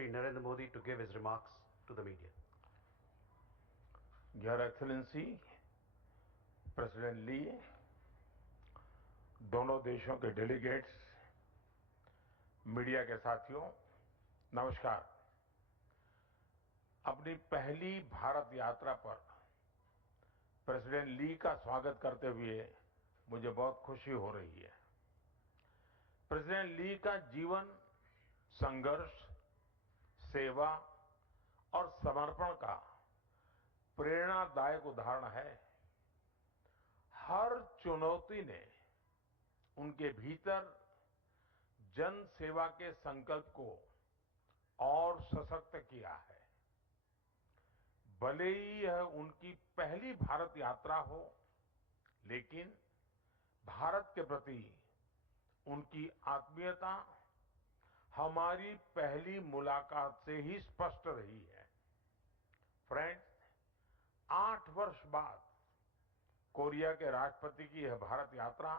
Shri Narendra Modi to give his remarks to the media. Your Excellency, president Lee, दोनों देशों के delegates, media के साथियों, नमस्कार। अपनी पहली भारत यात्रा पर प्रेसिडेंट ली का स्वागत करते हुए मुझे बहुत खुशी हो रही है। प्रेसिडेंट ली का जीवन संघर्ष, सेवा और समर्पण का प्रेरणादायक उदाहरण है। हर चुनौती ने उनके भीतर जन सेवा के संकल्प को और सशक्त किया है। भले ही यह उनकी पहली भारत यात्रा हो, लेकिन भारत के प्रति उनकी आत्मीयता हमारी पहली मुलाकात से ही स्पष्ट रही है। फ्रेंड्स, 8 वर्ष बाद कोरिया के राष्ट्रपति की यह भारत यात्रा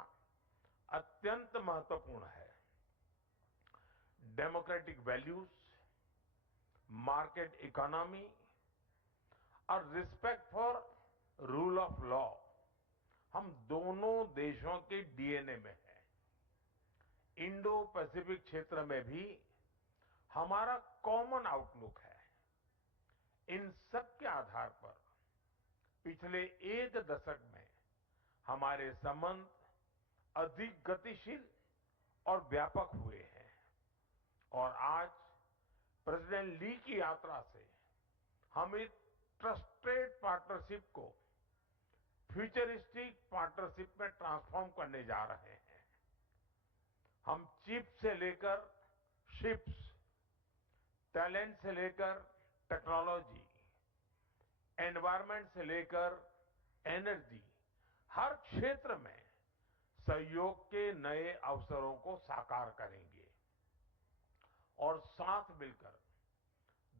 अत्यंत महत्वपूर्ण है। डेमोक्रेटिक वैल्यूज, मार्केट इकोनॉमी और respect for rule of law हम दोनों देशों के डीएनए में है। इंडो पैसिफिक क्षेत्र में भी हमारा कॉमन आउटलुक है। इन सब के आधार पर पिछले 1 दशक में हमारे संबंध अधिक गतिशील और व्यापक हुए हैं और आज प्रेसिडेंट ली की यात्रा से हम इस ट्रस्टेड पार्टनरशिप को फ्यूचरिस्टिक पार्टनरशिप में ट्रांसफॉर्म करने जा रहे हैं। हम चिप से लेकर शिप्स, टैलेंट से लेकर टेक्नोलॉजी, एनवायरमेंट से लेकर एनर्जी, हर क्षेत्र में सहयोग के नए अवसरों को साकार करेंगे और साथ मिलकर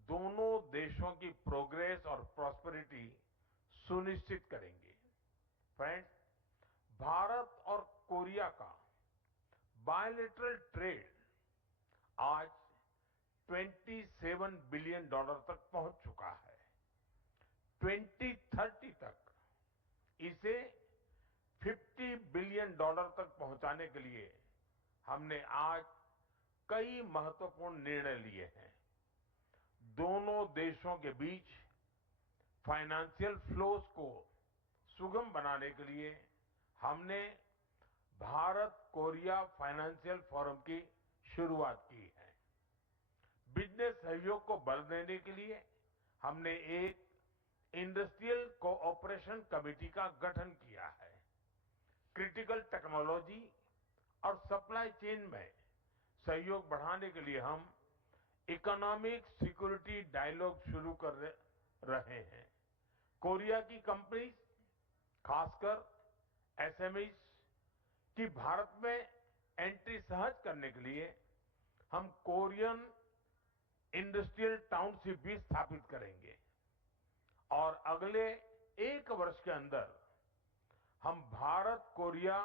दोनों देशों की प्रोग्रेस और प्रॉस्पेरिटी सुनिश्चित करेंगे। फ्रेंड्स, भारत और कोरिया का बायलैटरल ट्रेड आज $27 बिलियन तक पहुंच चुका है। 2030 तक इसे $50 बिलियन तक पहुंचाने के लिए हमने आज कई महत्वपूर्ण निर्णय लिए हैं। दोनों देशों के बीच फाइनेंशियल फ्लोज को सुगम बनाने के लिए हमने भारत कोरिया फाइनेंशियल फोरम की शुरुआत की है। बिजनेस सहयोग को बल देने के लिए हमने एक इंडस्ट्रियल कोऑपरेशन कमेटी का गठन किया है। क्रिटिकल टेक्नोलॉजी और सप्लाई चेन में सहयोग बढ़ाने के लिए हम इकोनॉमिक सिक्योरिटी डायलॉग शुरू कर रहे हैं। कोरिया की कंपनीज, खासकर एसएमईज की भारत में एंट्री सहज करने के लिए हम कोरियन इंडस्ट्रियल टाउनशिप भी स्थापित करेंगे और अगले 1 वर्ष के अंदर हम भारत कोरिया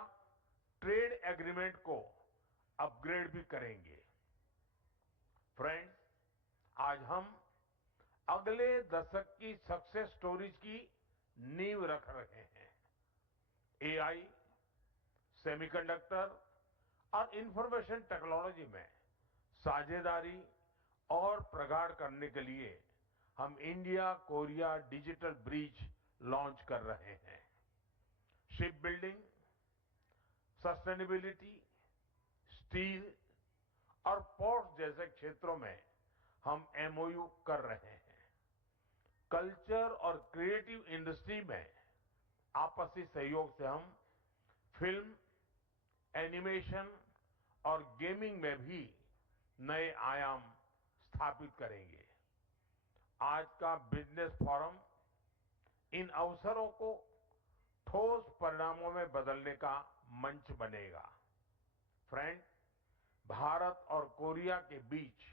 ट्रेड एग्रीमेंट को अपग्रेड भी करेंगे। फ्रेंड्स, आज हम अगले दशक की सक्सेस स्टोरीज की नींव रख रहे हैं। एआई, सेमीकंडक्टर और इंफॉर्मेशन टेक्नोलॉजी में साझेदारी और प्रगाढ़ करने के लिए हम India Korea digital bridge launch कर रहे हैं। शिप बिल्डिंग, सस्टेनेबिलिटी, स्टील और पोर्ट जैसे क्षेत्रों में हम एमओयू कर रहे हैं। कल्चर और क्रिएटिव इंडस्ट्री में आपसी सहयोग से हम फिल्म, एनिमेशन और गेमिंग में भी नए आयाम स्थापित करेंगे। आज का बिजनेस फोरम इन अवसरों को ठोस परिणामों में बदलने का मंच बनेगा। फ्रेंड, भारत और कोरिया के बीच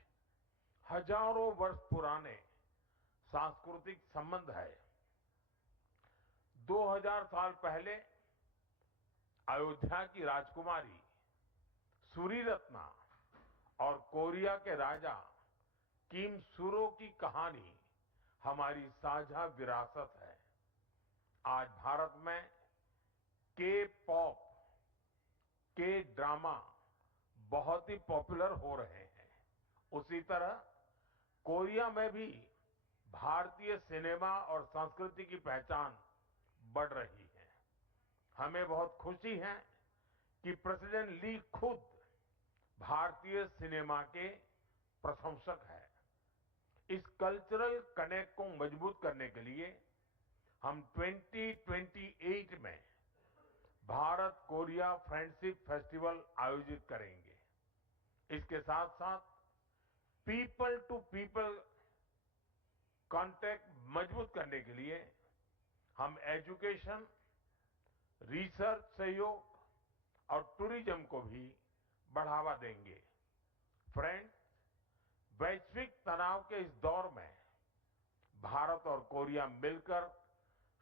हजारों वर्ष पुराने सांस्कृतिक संबंध है। 2000 साल पहले अयोध्या की राजकुमारी सुरीरत्ना और कोरिया के राजा किम सुरो की कहानी हमारी साझा विरासत है। आज भारत में के पॉप, के ड्रामा बहुत ही पॉपुलर हो रहे हैं। उसी तरह कोरिया में भी भारतीय सिनेमा और संस्कृति की पहचान बढ़ रही है। हमें बहुत खुशी है कि प्रेसिडेंट ली खुद भारतीय सिनेमा के प्रशंसक हैं। इस कल्चरल कनेक्ट को मजबूत करने के लिए हम 2028 में भारत कोरिया फ्रेंडशिप फेस्टिवल आयोजित करेंगे। इसके साथ साथ पीपल टू पीपल कांटेक्ट मजबूत करने के लिए हम एजुकेशन, रिसर्च सहयोग और टूरिज्म को भी बढ़ावा देंगे। फ्रेंड्स, वैश्विक तनाव के इस दौर में भारत और कोरिया मिलकर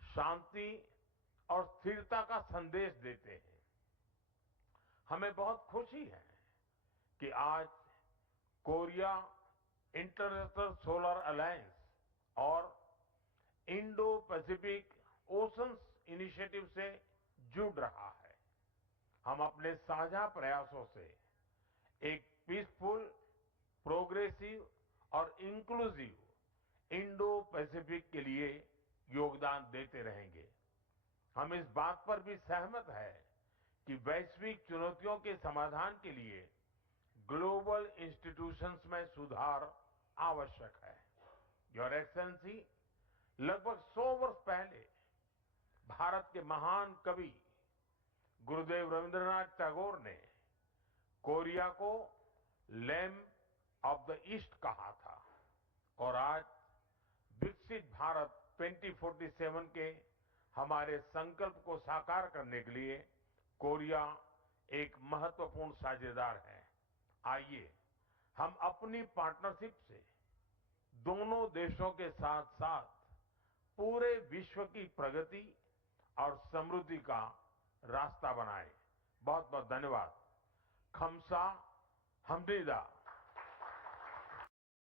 शांति और स्थिरता का संदेश देते हैं। हमें बहुत खुशी है कि आज कोरिया इंटरनेशनल सोलर अलायंस और इंडो पैसिफिक ओशंस इनिशिएटिव से जुड़ रहा है। हम अपने साझा प्रयासों से एक पीसफुल, प्रोग्रेसिव और इंक्लूसिव इंडो पैसिफिक के लिए योगदान देते रहेंगे। हम इस बात पर भी सहमत है कि वैश्विक चुनौतियों के समाधान के लिए ग्लोबल इंस्टीट्यूशंस में सुधार आवश्यक है। योर एक्सेलेंसी, लगभग 100 वर्ष पहले भारत के महान कवि गुरुदेव रविंद्रनाथ टैगोर ने कोरिया को लैम्प ऑफ द ईस्ट कहा था और आज विकसित भारत 2047 के हमारे संकल्प को साकार करने के लिए कोरिया एक महत्वपूर्ण साझेदार है। आइए हम अपनी पार्टनरशिप से दोनों देशों के साथ साथ पूरे विश्व की प्रगति और समृद्धि का रास्ता बनाएं। बहुत बहुत धन्यवाद। खमसा हमनिदा।